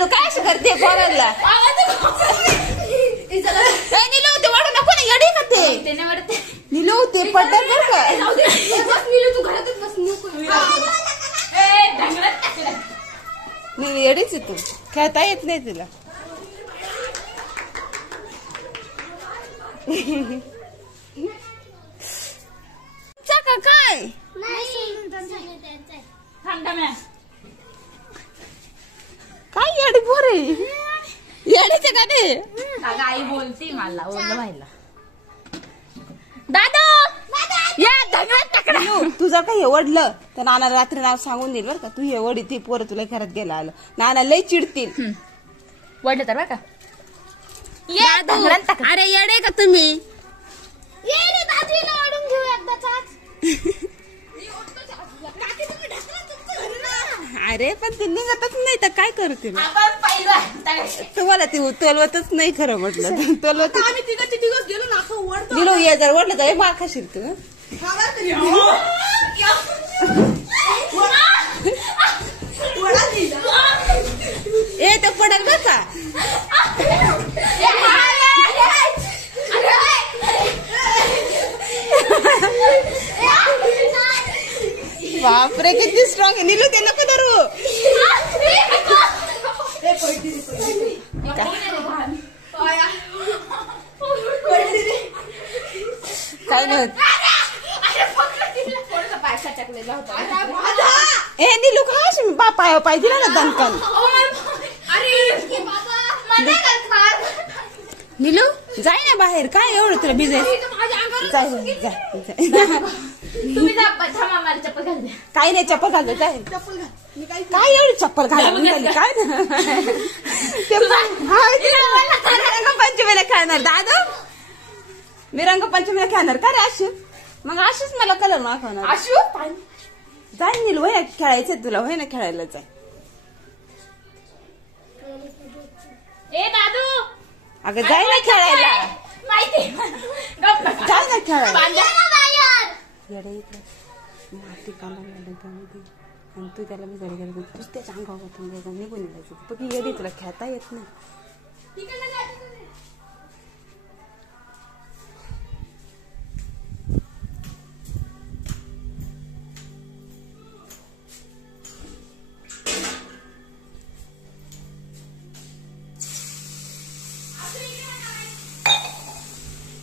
नीलू काय असं करते पोराला नीलू ते वाढू नको ना येडी का ते नीलू ते पडतात बरं का तू घरातच बस नीलू येडीच तू खेळता येत नाही तुला काय काय येडी पोरे येडीचे का ते आई बोलती मला ओलं व्हायला दादा या धगड्यात टाकला तुझं काही एवढलं तर नाना रात्री नाव सांगून देईल बरं का तू एवढी ती पोरं तुला घरात गेला आलं नाना लय चिडतील वडलं तर बरं का अरे येडे का तुम्ही अरे पण ते निघतच नाही तर काय करू तिला तुम्हाला ती तोलवतच नाही खरं म्हटलं तोलवत गेलो ना दिलो ये जर ओढलं तर मार खाशील तू ए तर पडल बर का बापरे किती स्ट्रॉंग आहे नीलू ते नको धरू काय नाही ए नीलू का पाय पाय दिला ना दणकन नीलू जाय ना बाहेर काय एवढं तुला बिझनेस काही नाही चप्पल घालत जाय काय एवढी चप्पल घालून काय रंगपंचमीला खेळणार दादा मी रंगपंचमीला खेळणार का रे आशू मग आशूच मला कलर मागवणार आशू जाय नीलू होय खेळायचं तुला होय ना खेळायला जाय ए दादू अगं जाय ना खेळायला माहिती जाय ना खेळायला येडे माती कांदा आणि तू त्याला मी घरी गेलो तूच त्याच्या अंगावर निघून जायचं पण येडी तुला खेळता येत नाही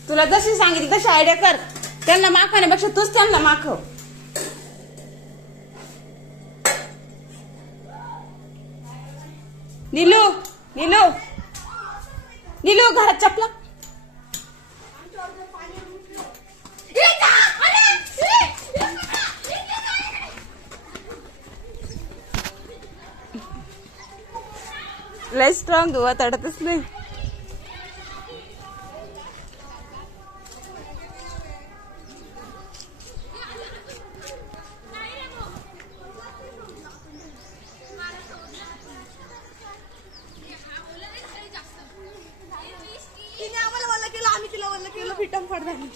तुला जशी सांगितली तशी आयडिया कर त्यांना माखवण्यापेक्षा तूच त्यांना माखव नीलू नीलू नीलू घरात चपला लय स्ट्रॉंग हुआ तडतच नाही आम्हाला केलं आम्ही तिला केलं फिटम फड झाली